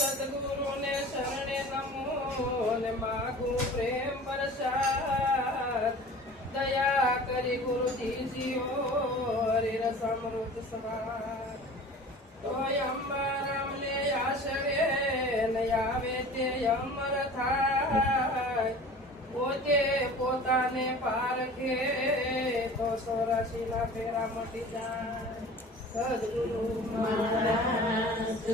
સદગુરુ ને શરણે નમો ને માગું પ્રેમ પ્રસાદ દયા કરી ગુરુજી જીઓ હરિર સમૃદ્ધ સવાર તોય અંબારામ ને આશરે ને આવે તે અમર થાય પોતે પોતાને પારખે તો 84 ના ફેરા મટી જાય સદગુરુ મહારાજની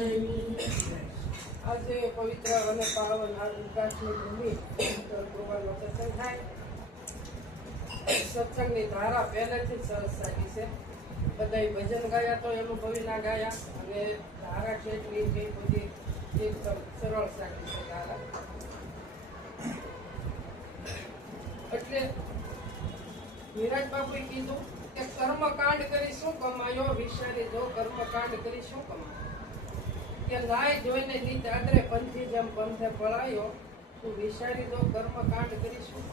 આજે પવિત્ર અને પાવન આ વિકાસની ભૂમિ ગોવાનો સત્સંગ થાય. સત્સંગની ધારા પહેલેથી સરસ સાચી છે. બધા ભજન ગાયા તો અનુભવી ના ગાયા અને ધારા કેટલી છે બધી એકદમ સરળ સાચી છે ધારા. એટલે વિરાજ બાપુએ કીધું કે કર્મકાંડ કરી શું કમાયો, વિચારી જો કર્મકાંડ કરી શું કમાયો. કે નાય જોઈને નીત આદરે પંથી જેમ પંથે પળાયો, તું વિચારી દો કર્મકાંડ કરીશું.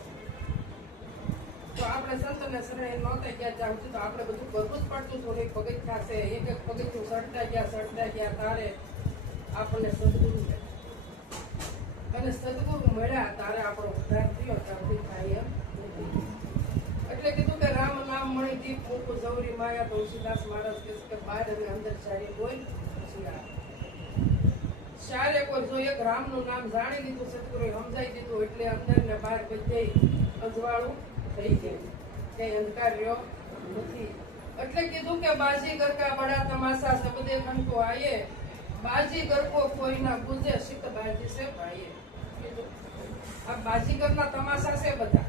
તો આપણે સંતને શરણે નહોતા ગયા જાઉં તો આપણે બધું કરવું જ પડતું. થોડી પગથિયા છે, એક એક પગથિયું ચડતા ગયા તારે આપણને સદગુરુ મળ્યા અને સદગુરુ મળ્યા તારે આપણો ઉદ્ધાર થયો. ત્યારથી થાય એમ એટલે કીધું કે રામ નામ મણી દીપ મૂકું જવરી માયા. તુલસીદાસ મહારાજ કે બહાર અને અંદર સારી બોલ શારે કોઈ જો એક રામનું નામ જાણી લીધું, સદગુરુએ સમજાઈ દીધું એટલે અંદર ને બહાર બધે અજવાળું થઈ ગયું, કઈ અંધકાર રહ્યો નથી. એટલે કીધું કે બાજી ગરકા બડા તમાશા સબદે ખંતો આયે, બાજી ગરકો કોઈ ના ગુજે શીખ બાજી સે ભાઈએ. આ બાજીગરના તમાશા છે બધા,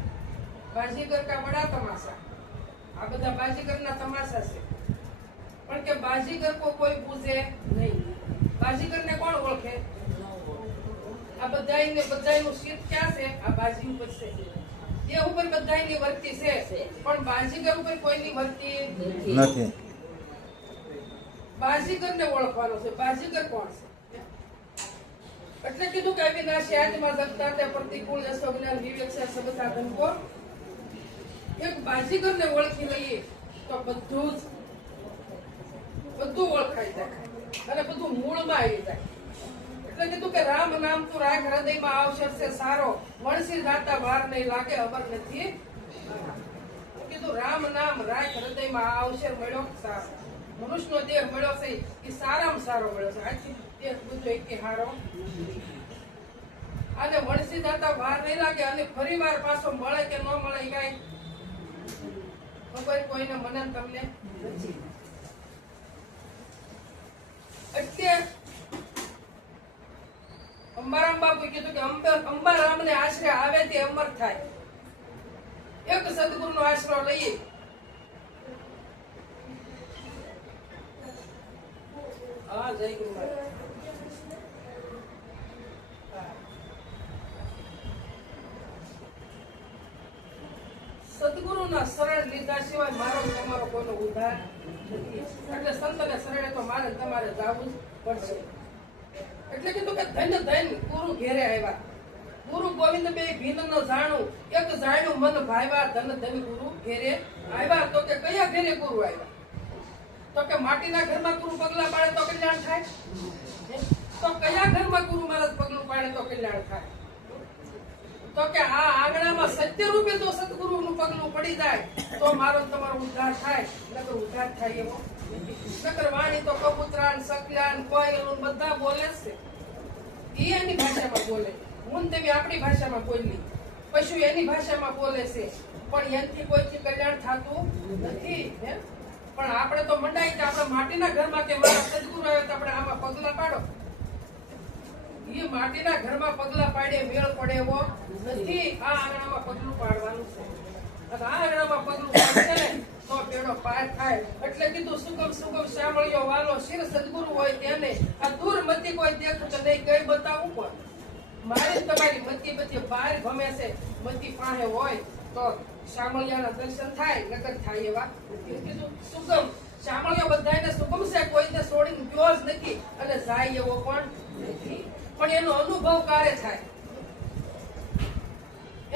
બાજીગર કા બડા તમાશા, આ બધા બાજીગરના તમાશા છે. પણ કે બાજીગર કો કોઈ પૂછે નહીં. બાજીગર ને કોણ ઓળખે? આ બધાયનું શીત ક્યાં છે? આ બાજી ઉપર છે. એ ઉપર બધાયની વર્તી છે પણ બાજીગર ઉપર કોઈની વર્તી નથી. બાજીગર ને ઓળખવાનો છે. બાજીગર કોણ છે? એટલે કીધું કે અવિનાશી આત્મા જગતા તે પ્રતિકૂળ યશો જ્ઞાન વિવેક છે સબ સાધન કો. એક બાજીગર ને ઓળખી લઈએ તો બધું ઓળખાઈ જાય અને બધું મૂળમાં આવી જાય. એટલે કીધું કે રામ નામ તું રાખ હૃદયમાં આવશે છે સારો, વણસી જાતા વાર નહીં લાગે અબર નથી. કીધું રામ નામ રાખ હૃદયમાં આવશે મળ્યો સારો. મનુષ્યનો દેહ મળ્યો છે એ સારામાં સારો મળ્યો છે. આથી દેહ બધો એક હારો અને વણસી જાતા વાર નહીં લાગે અને ફરી વાર પાછો મળે કે ન મળે એ કઈ ખબર કોઈને મને તમને નથી. એટલે અંબારામ બાપુ કીધું કે અંબારામ ને આશરે આવે તે અમર થાય. એક સદગુરુ નો આશરો લઈએ. હા જય ગુરુ મહારાજ. સદગુરુ ના શરણ લીધા સિવાય મારો તમારો કોઈનો ઉદ્ધાર નથી. એટલે સંતને શરણે તો મારે તમારે જવું જ પડશે. એટલે કીધું કે ધન્ય ધન્ય ગુરુ ઘેરે આવ્યા. ગુરુ ગોવિંદ બે ભીન ન જાણું, એક જાણ્યું મન ભાવ્યા. ધન ધન ગુરુ ઘેરે આવ્યા. તો કે કયા ઘેરે ગુરુ આવ્યા? તો કે માટીના ઘરમાં ગુરુ પગલા પાડે તો કલ્યાણ થાય. તો કયા ઘરમાં ગુરુ મહારાજ પગલું પાડે તો કલ્યાણ થાય? તો કે આ આંગણામાં સત્ય રૂપે તો સદગુરુ નું પગલું પડી જાય તો મારો તમારો ઉદ્ધાર થાય. નકર ઉદ્ધાર થાય એવો નકર વાણી તો કબૂતરાન સકલાન કોયલું બધા બોલે છે. એ એની ભાષામાં બોલે, હું તેવી આપણી ભાષામાં બોલી, પશુ એની ભાષામાં બોલે છે. પણ એનાથી કોઈથી કલ્યાણ થતું નથી. પણ આપણે તો મંડાઈ આપણે માટીના ઘરમાં કે મારા સદગુરુ આવ્યો તો આપણે આમાં પગલા પાડો. એ માટીના ઘરમાં પગલા પાડે મેળ પડે એવો નથી. આ આંગણામાં પગલું પાડવાનું છે અને આ આંગણામાં પગલું પાડશે ને તો પેડો પાર થાય. એટલે કીધું સુગમ સાંભળ્યો વાલો શિર સદગુરુ હોય તેને આ દૂર મતી કોઈ દેખું તો નહીં કઈ બતાવું. પણ મારી તમારી મતી બધી બહાર ગમે છે. મતી પાસે હોય તો શામળિયાના દર્શન થાય, નકર થાય એવા કીધું. સુગમ શામળિયો બધાને સુગમ છે, કોઈને છોડીને ગયો જ નથી અને જાય એવો પણ નથી. પણ એનો અનુભવ ક્યારે થાય?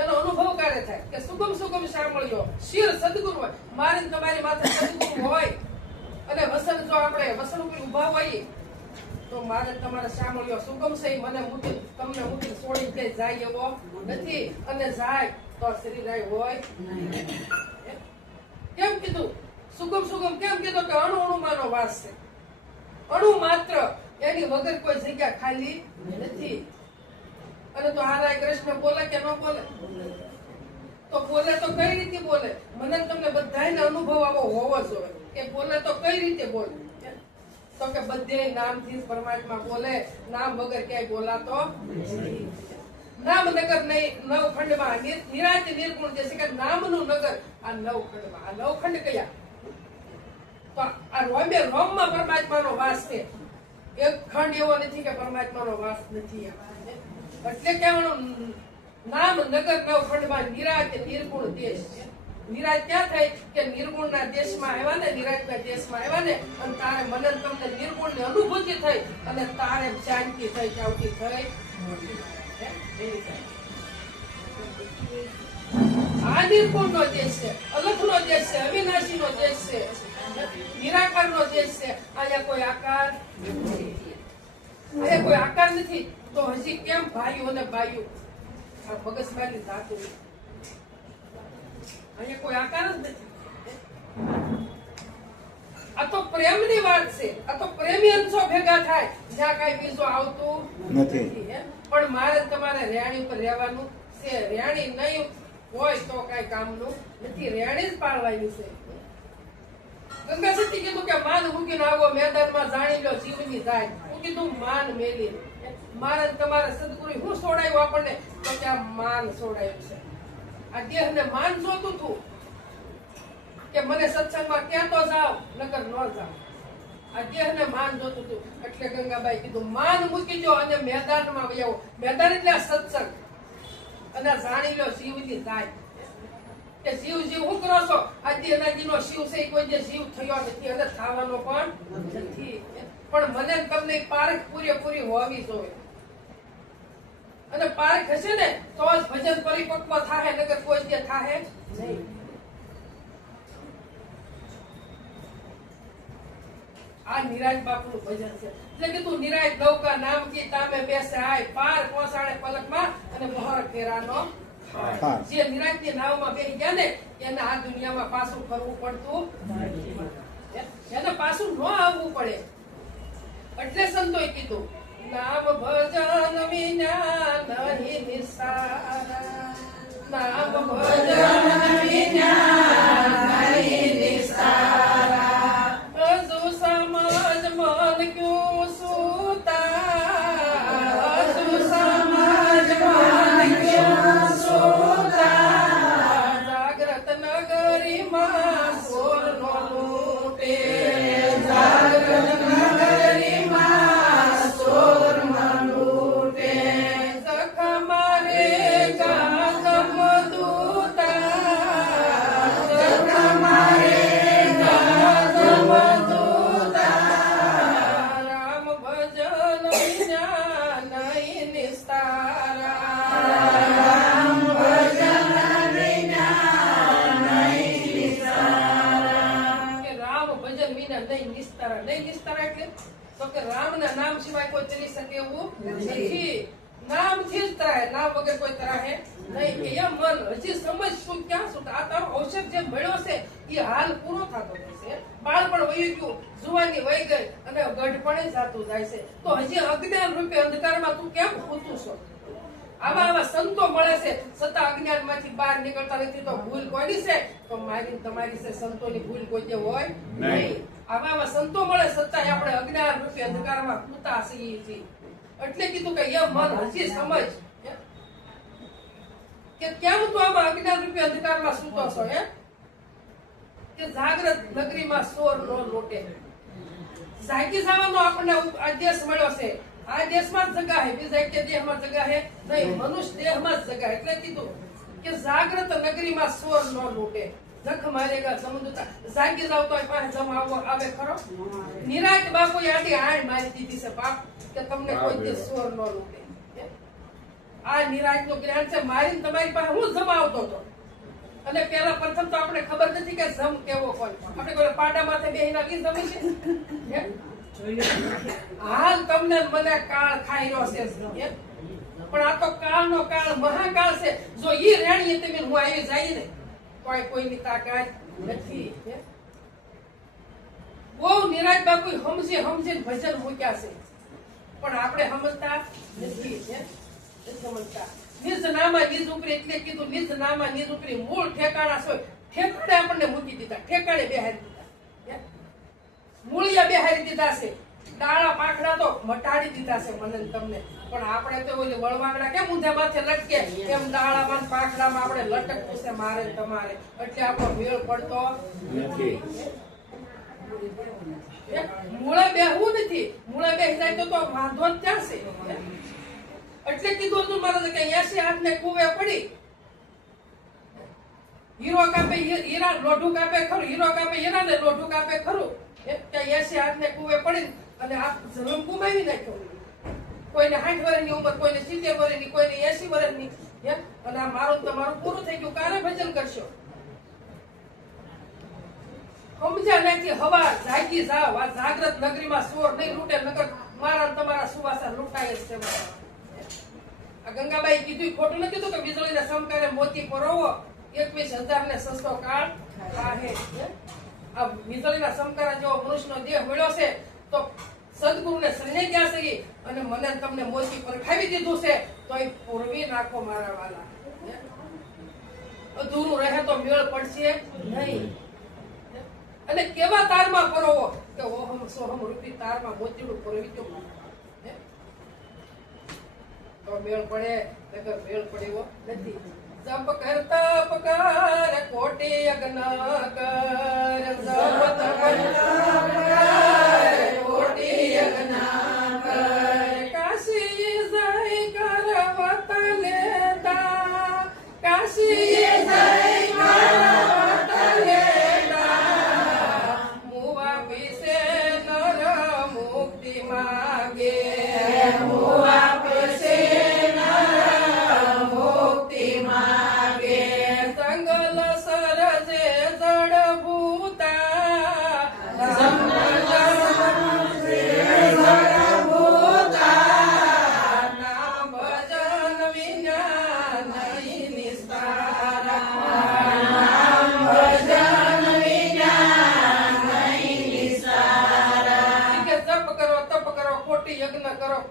એનો અનુભવ ક્યારે થાય કે સુગમ સુગમ સાંભળ્યો શિર સદગુરુ હોય, મારી ને તમારી માથે સદગુરુ હોય અને વસન જો આપણે વસન ઉપર ઉભા હોઈએ તો મારે તમારે સાંભળ્યો સુગમ છે મને મૂકી તમને મૂકી છોડી દે જાય એવો નથી, અને જાય તો શ્રીરાય હોય. કેમ કીધું સુગમ સુગમ? કેમ કીધું કે અણુ અણુમાંનો વાસ છે. અણુ માત્ર, એની વગર કોઈ જગ્યા ખાલી નથી. અને તો હારા કૃષ્ણ બોલે કે ન બોલે? તો બોલે તો કઈ રીતે બોલે? મને તમને બધાને અનુભવ આવો હોવો જોઈએ કે બોલે તો કઈ રીતે બોલે? તો કે બધે નામથી પરમાત્મા બોલે, નામ વગર ક્યાંય બોલાતો નથી. નામ નગર નહીં નવખંડમાં નિરાંત નિર્ગુણ જે છે કે નામનું નગર આ નવખંડમાં. આ નવખંડ કયા? તો આ રોમમાં પરમાત્માનો વાસ છે. એક ખંડ એવો નથી કે પરમાત્માનો વાસ નથી. એટલે કહેવાનું નામ નગર નવખંડમાં નિરાંત નિર્ગુણ દેશ. નિરાજ ક્યાં થઈ કે નિર્ગુણના દેશમાં આવ્યા ને, નિરાજના દેશમાં આવ્યા ને, અને તારે મને તમને નિર્ગુણની અનુભૂતિ થઈ અને તારે શાંતિ થઈ, જાવતી થઈ. આ નિર્ગુણનો દેશ છે, અલખનો દેશ છે, અવિનાશીનો દેશ છે, નિરાકારનો દેશ છે. અહીંયા કોઈ આકાર નથી. અહીંયા કોઈ આકાર નથી તો હજી કેમ ભાઈઓ અને બાઈઓ આ મગજમારી ધાતુ? અહીંયા કોઈ આકાર જ નથી. આ તો પ્રેમની વાત છે. આ તો પ્રેમી અંશો ભેગા થાય જ્યાં કઈ બીજો આવતું નથી. પણ મારે તમારે રેણી ઉપર રહેવાનું છે. રેણી નહીં હોય તો કઈ કામનું નથી. રેણી જ પાળવાની છે. ગંગા સતી કીધું કે માન મૂકીને આવો મેદાનમાં, જાણી લો જીવની જાય. હું કીધું માન મેલી. મારે તમારે સદગુરુ હું છોડાયું આપણને? તો કે આ માન છોડાયું છે. આ દેહને માન જોતું હતું કે મને સત્સંગમાં ક્યાં તો જાવ નકર ન જાવ. આ દેહને માન જોતું હતું. એટલે ગંગાબાઈ કીધું માન મૂકી દો અને મેદાનમાં વહી આવો. મેદાન એટલે આ સત્સંગ. અને જાણી લો શિવની જાય કે જીવ જીવ હું કરો છો? આ દેહનાજીનો શિવ છે કોઈ જે જીવ થયો નથી અને થવાનો પણ નથી. પણ મને તમને પારખ પૂરેપૂરી હોવી જોઈએ. અને પારખ હશે ને તો જ ભજન પરિપક્વ થાય, નકર કોઈ જે થાય નહીં. આ નિરાજ બાપુનું ભજન છે. એટલે કીધું નિરાજ નૌકા નામ કી તામે બેસે આય, પાર પહોંચાડે પલકમાં અને બહાર ફેરાનો. જે નિરાજની નાવમાં બેસી ગયા ને એને આ દુનિયામાં પાછું ફરવું પડતું, એને પાછું ન આવવું પડે. એટલે સંતોએ કીધું નામ ભજન વિના નહીં નિસારા, નામ ભજન વિના નહીં નિસારા. હજુ સમજ મન ક્યું સુતા, હજુ સમજ મન ક્યું સુતા. જાગ્રત નગરીમાં સોરનો લૂટે, જાગ્રત નગરીમાં સોરનો લૂટે. સખા રે ગાગમ દૂતા, સખા રે ગાગમ દૂતા. રામ ભજન વિના નહીં નિસ્તારા, રામ ભજન વિના નહીં નિસ્તારા. કે રામ ભજન વિના નહીં નિસ્તારા. નહીં નિસ્તારા એટલે તો કે રામના નામ સિવાય કોઈ ચલી શકે એવું નથી. નામથી જ તરાહે, નામ વગર કોઈ તરાહે નહીં. કે એમ મન હજી સમજ શું ક્યાં શું આ તારો ઔષધ જે મળ્યો છે એ હાલ પૂરો થતો રહેશે. બાળપણ વહી ગયું, જુવાની વહી ગઈ અને ગઢપણે જાતું જાય છે. તો હજી અજ્ઞાન રૂપે અંધકારમાં તું કેમ ખૂતું છો? આવા આવા સંતો મળે છે છતાં અજ્ઞાન માંથી બહાર નીકળતા નથી. તો ભૂલ કોની છે? તો મારી તમારી છે. સંતોની ભૂલ કોઈ જે હોય નહીં. આવા આવા સંતો મળે છતાં આપણે અજ્ઞાન રૂપે અંધકારમાં ખૂતા છીએ. એટલે કીધું કે એ મન હજી સમજ કે કેમ તું આમાં અજ્ઞાન રૂપે અંધકારમાં સૂતો છો? કે જાગ્રત નગરીમાં સોર નો લોટે. જાગી જવાનો આપણને આદેશ મળ્યો છે. આ દેશમાં જ જગા હે, બીજા એક દેહમાં જગા હે નહીં, મનુષ્ય દેહમાં જ જગા. એટલે કીધું કે જાગ્રત નગરીમાં સોર નો લૂટે. જખ મારેગા સમુદ્ર. જાગી જાવ તો પાસે જમ આવે ખરો? નિરાજ બાપુ આડી હાડ મારી દીધી છે બાપ. કે તમને કોઈ દી સોર ન લૂટે. આ નિરાજનું જ્ઞાન છે. મારી તમારી પાસે હું જમાવતો હતો. અને પેલા પ્રથમ તો આપણે ખબર નથી કે જમ કેવો હોય. આપણે કોઈ પાડા માથે બેહીને કી જમી છે? હાલ તમને મને કાળ ખાઈ રહ્યો છે. પણ આ તો કાળનો કાળ મહાકાળ છે. જો ઈ રેણીએ તમે હું આવી જાય ને કોઈની તાકાત નથી. બહુ નિરાજ બાપુ સમજીને ભજન મૂક્યા છે. પણ આપણે સમજતા નથી. સમજતા નિજ નામા નિજ ઉપરી એટલે કીધું નિજ નામા નિજ ઉપરી મૂળ ઠેકાણા છે. ઠેકાણે આપણને મૂકી દીધા. ઠેકાણે બેહારી દીધા. મૂળિયા બેહારી દીધા છે. ડાળા પાંખડા તો મટાડી દીધા છે મને તમને. પણ આપણે તો ઓલી વળવાંગડા કેમ ઊંધા માથે લટકે એમ ડાળામાં પાંખડામાં આપણે લટકવું છે મારે તમારે. એટલે આપણો મેળ પડતો નથી. મૂળે બેહવું નથી. મૂળે બેસી જાય તો વાંધો જ ત્યાં છે. એટલે કીધું હતું મારે કે 80 હાથને કુવે પડી હીરો કાપે હીરા લોઢું કાપે ખરું. હીરો કાપે હીરા ને લોઢું કાપે ખરું. 80 હાથને કુવે પડી અને આ જન્મ ગુમાવી નાખ્યો. કોઈને 60 વર્ષની ઉંમર, કોઈને 70 વર્ષની, કોઈને 80 વર્ષની. અને આ મારું તમારું પૂરું થઈ ગયું. કારે ભજન કરશો? સમજ્યા નથી. હવા જાગી જાવ. આ જાગ્રત નગરીમાં સોર નહીં લૂટે. નગર મારા તમારા સુવાસા લૂંટાય જ છે. આ ગંગાબાઈ કીધું ખોટું નથી કીધું કે વીજળીના સમકારે મોતી પરોવો 21,000 ને સસ્તો કાળ કાહે. આ વીજળીના સમકારા જેવો મનુષ્યનો દેહ મળ્યો છે તો સદગુરુને શરણે ગયા છે અને મને તમને મોતી પરખાવી દીધું છે તો એ પૂરવી નાખો મારા વાલા. અધૂરું રહે તો મેળ પડશે નહીં. અને કેવા તારમાં પરોવો કે ઓહમ સોહમ રૂપી તારમાં મોતીડું પરોવી દો તો મેળ પડે. નકર મેળ પડ્યો નથી. જપ કર તપ કર કોટી યજ્ઞ કર. જપ તપ કર કોટી યજ્ઞ કર. કાશી જય કરવત લેતા. કાશી જય કરવત લેતા. મુવા પીસે નર મુક્તિ માગે. મુવા પીસે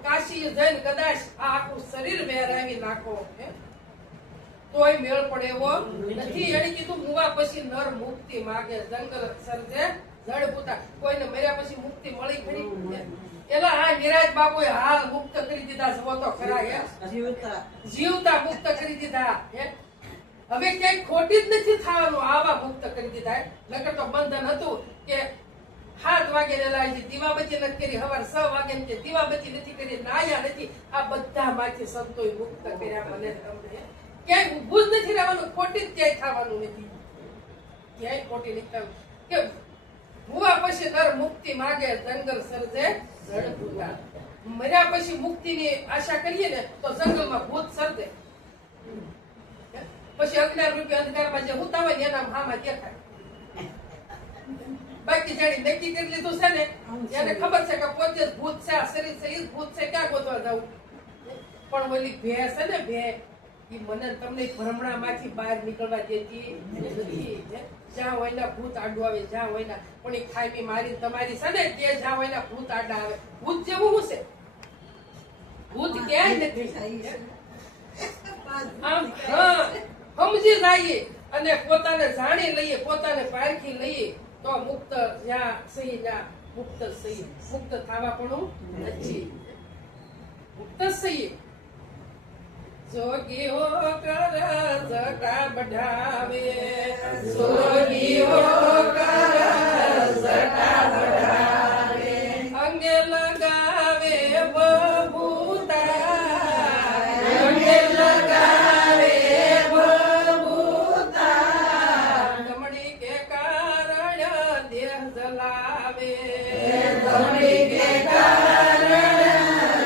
કાશી જઈને કદાચ આ આખું શરીર વહેરાવી નાખો તોય મેળ પડે એવો નથી. એને કીધું મુવા પછી નર મુક્તિ માગે. જંગલ સર્જે જડ પૂતા. કોઈને મર્યા પછી મુક્તિ મળી ખરી? એલા આ નિરાજ બાપુએ હાલ મુક્ત કરી દીધા. જવો તો ખરા. જીવતા મુક્ત કરી દીધા. હવે ક્યાંય ખોટી જ નથી થવાનું. આવા મુક્ત કરી દીધા. નકર તો બંધન હતું કે 7 વાગે રેલાજી દીવાબત્તી નથી કરી. સવાર 6 વાગે દીવાબત્તી નથી કરી. નાયા નથી. આ બધા માંથી સંતોય મુક્ત કર્યા. મને તમને ક્યાંય ઊભું જ નથી રહેવાનું. ખોટી જ ક્યાંય થવાનું નથી. ક્યાંય ખોટી નથી થવાનું. કે મુવા પછી નર મુક્તિ માગે. જંગલ સર્જે જડ ભૂતા. મર્યા પછી મુક્તિની આશા કરીએ ને તો જંગલમાં ભૂત સર્જે. પછી 11 રૂપિયા અંધકારમાં જે હુતા હોય ને એના હામાં દેખાય. બાકી જાણી નક્કી કરી લીધું છે ને એને ખબર છે કે પોતે જ ભૂત છે. આ શરીર છે એ જ ભૂત છે. ક્યાં ગોતવા જવું? પણ ઓલી ભે છે ને ભે એ મને તમને ભ્રમણા માંથી બહાર નીકળવા દેતી નથી. જ્યાં હોય ના ભૂત આડું આવે. જ્યાં હોય ના પણ એ ખાઈ મારી તમારી છે ને તે જ્યાં હોય ના ભૂત આડા આવે. ભૂત જેવું શું છે? ભૂત ક્યાંય નથી. આમ સમજી જઈએ અને પોતાને જાણી લઈએ, પોતાને પારખી લઈએ તો મુક્ત જ્યાં સહી જ્યાં મુક્ત સહી. મુક્ત થવા પણ નથી. મુક્ત સહી. જોગીઓ કર જટા બઢાવે. જોગીઓ કર જટા બઢાવે. અંગે લગાવે બબૂતા. અંગે લગાવે બબૂતા. ગમડી કે કારણ દેહ જલાવે. ગમડી કે કારણ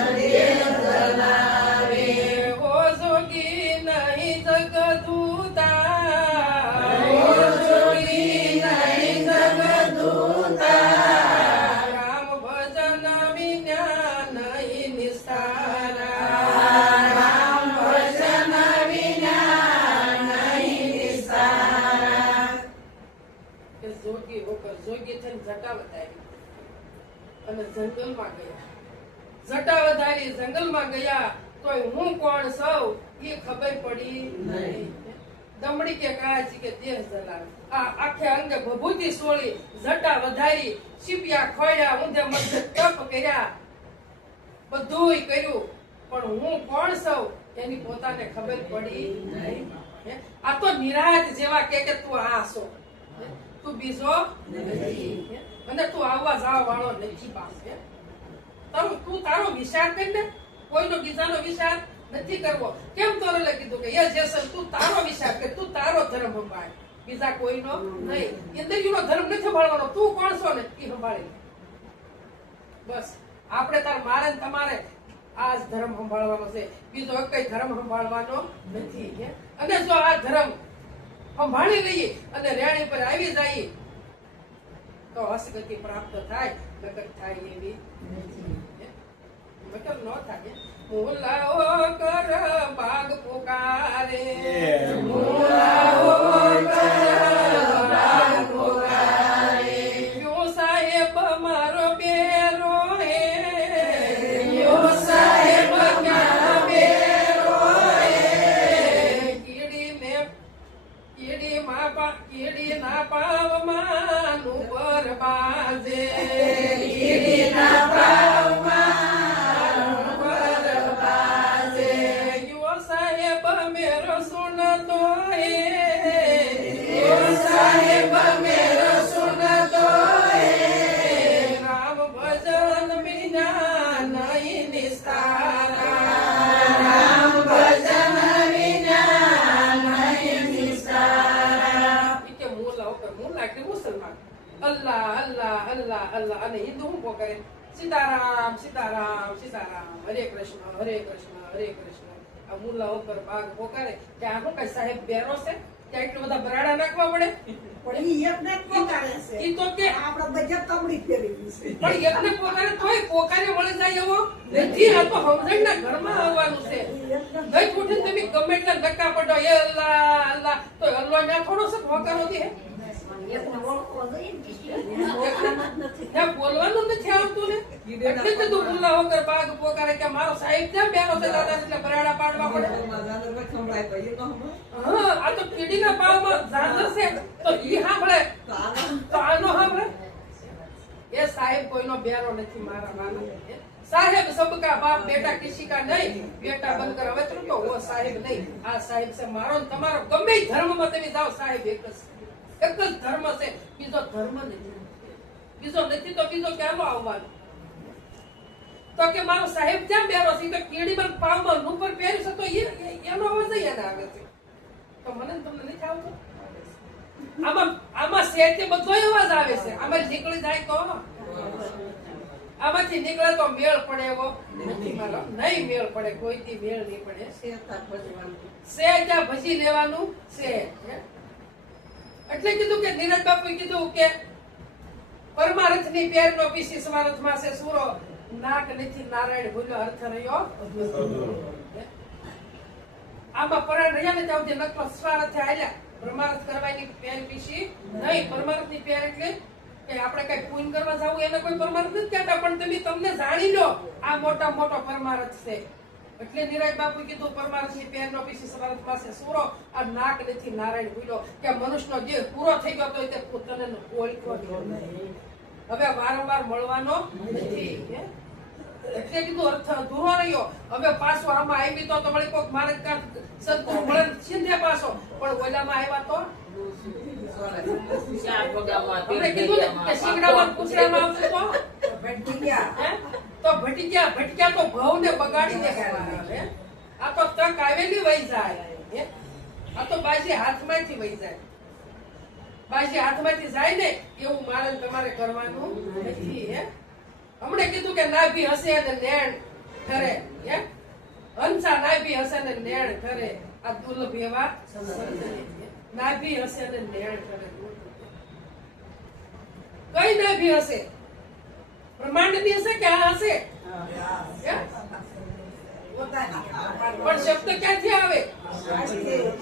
અને જંગલમાં ગયા. જટા વધારી જંગલમાં ગયા તોય હું કોણ સૌ એ ખબર પડી નહીં. દમડી કે કાચી કે દેહ જલાલ, આ આખે અંગે ભભૂતિ સોળી, જટા વધારી, શીપિયા ખોળ્યા, ઊંધે મસ્તે તપ કર્યા, બધુંય કર્યું, પણ હું કોણ સૌ એની પોતાને ખબર પડી નહીં. આ તો નિરાજ જેવા કે તું આ છો, તું બીજો નથી, અને તું આવવા જવા વાળો નથી પાસે. તું તારો વિચાર કરીને કોઈનો બીજાનો વિચાર નથી કરવો. કેમ તોરલે કીધું કે એ જેસલ તું તારો વિચાર કર, તું તારો ધર્મ સંભાળ, બીજા કોઈનો નહીં. ઇન્દ્રિયનો ધર્મ નથી સંભાળવાનો, તું કોણ છો ને એ સંભાળી. બસ આપણે તાર મારે ને તમારે આ જ ધર્મ સંભાળવાનો છે, બીજો કઈ ધર્મ સંભાળવાનો નથી. અને જો આ ધર્મ સંભાળી લઈએ અને રેણી પર આવી જાય તો હસગતિ પ્રાપ્ત થાય, નકર થાય એવી નથી. મતલબ ન થાય. મુલાઓ કર બાગ પુકારે, મુલાઓ કર બાગ પુકારે, યો સાહેબ મારો બેરો હે, યો સાહેબ મારો બેરો હે, કીડી ના પાવ માનું પર બાજે, કીડી ના પાવ માનું પર બાજે, યો સાહેબ મેરો સુનતો હે, યો સાહેબ મેરો સુનતો હે, રામ ભજન વિના નહીં નિસ્તારા, રામ ભજન વિના નહીં નિસ્તારા. કે મુલા કે મુસલમાન અલ્લાહ અલ્લાહ અલ્લાહ અલ્લાહ, અને હિન્દુ શું પોકારે સીતારામ સીતારામ સીતારામ, હરે કૃષ્ણ હરે કૃષ્ણ હરે કૃષ્ણ. આ મુલા ઉપર બાગ પોકારે કે આનું કઈ સાહેબ બેરો છે ત્યાં એટલા બધા બરાડા નાખવા પડે? પણ ઈ એકને જ પોકારે છે. ઈ તો કે આપણે બધા કમળી ફેરવી છે. પણ એકને પોકારે તોય પોકારે મળી જાય એવો નથી. આ તો સમજણના ઘરમાં આવવાનું છે. દઈ ઉઠીને તમે ગમે એટલા ધક્કા પડો એ અલ્લાહ અલ્લાહ, તો અલ્લાહ ના થોડો છે પોકારો દે. એકને ઓળખવો જોઈએ ને કે નથી. ત્યાં બોલવાનું નથી આવતું ને, એટલે જ તું મુલ્લા વગર બાગ પોકારે કે મારો સાહેબ ત્યાં બેરો છે દાદા, એટલે બરાડા પાડવા પડે. હા, આ તો કીડીના પાવમાં ઝાંઝર છે તો ઈ સાંભળે તો આનો સાંભળે. એ સાહેબ કોઈનો બેરો નથી મારા વાલા. સાહેબ સબકા બાપ બેટા કિસી કા નહીં, બેટા બનકર હવે તો વો સાહેબ નહીં, આ સાહેબ છે મારો ને તમારો. ગમે ધર્મમાં તમે જાઓ સાહેબ એક જ ધર્મ છે, બીજો ધર્મ નથી. બીજો નથી તો બીજો ક્યાંનો આવવાનો? તો કે મારો સાહેબ ક્યાં બેરો છે, તો કીડીમાં પાવમાં ઉપર પહેર્યું છે તો એનો અવાજ યાદ આવે છે. તો મને તમને નથી આવતો? આમાં શેઠે બધો અવાજ આવે છે, આમાં નીકળી જાય તો આમાંથી નીકળે તો મેળ પડે એવો નથી મારો. નહીં મેળ પડે, કોઈથી મેળ નહીં પડે. છે ત્યાં ભજી લેવાનું છે. એટલે કીધું કે નીરજ બાપુએ કીધું કે પરમાર્થ ની પેર નો પીસી સ્વાર્થમાં છે સુરો, નાક નથી નારાયણ ભૂલ્યો અર્થ રહ્યો. આમાં પરાણ રહ્યા ને ત્યાં નકલો સ્વાર્થ આલ્યા. પરમાર્થ કરવાની પેર પીસી નહીં. પરમાર્થ ની પેર એટલે કે આપણે કઈ પૂન કરવા જવું એને કોઈ પરમાર્થ નથી કહેતા, પણ તમે તમને જાણી લો આ મોટા મોટો પરમાર્થ છે. એટલે નિરાજ બાપુ કીધું પરમાર્થ ની પેર નો પીસી સ્વાર્થ પાસે સુરો, આ નાક નથી નારાયણ ભૂલ્યો. કે મનુષ્યનો દેહ પૂરો થઈ ગયો તો તે પોતાને ઓળખ્યો નહીં, હવે વારંવાર મળવાનો નથી. એટલે કીધું અર્થ અધૂરો રહ્યો. હવે પાછો આમાં આવી તો વળી કોક મારે સદગુરુ મળે સિંધે પાછો, પણ ઓલામાં આવ્યા તો આપણે કીધું ને કે શીંગડામાં કૂતરામાં આવતું તો ભટક્યા તો ભવને બગાડી દેખાય. આ તો તક આવેલી વહી જાય. આ તો બાજી હાથમાંથી વહી જાય. બાજી હાથમાંથી જાય ને એવું મારે તમારે કરવાનું નથી. હમણે કીધું કે નાભી હશે અને નેણ ઠરે. હંસા નાભી હશે ને નેણ ઠરે. આ દુર્લભ એવા નાભી હશે અને નેણ ઠરે. કઈ નાભી હશે? બ્રહ્માંડ ની હશે કે આ હશે? પણ શબ્દ ક્યાંથી આવે?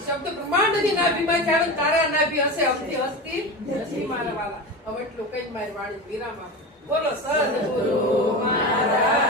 શબ્દ બ્રહ્માંડ ની નાભી માંથી આવે. તારા નાભી હશે અમથી હસ્તી નથી મારા વાલા. હવે એટલું કઈ મારી વાણી વિરામ આપો. બોલો સદગુરુ મહારાજ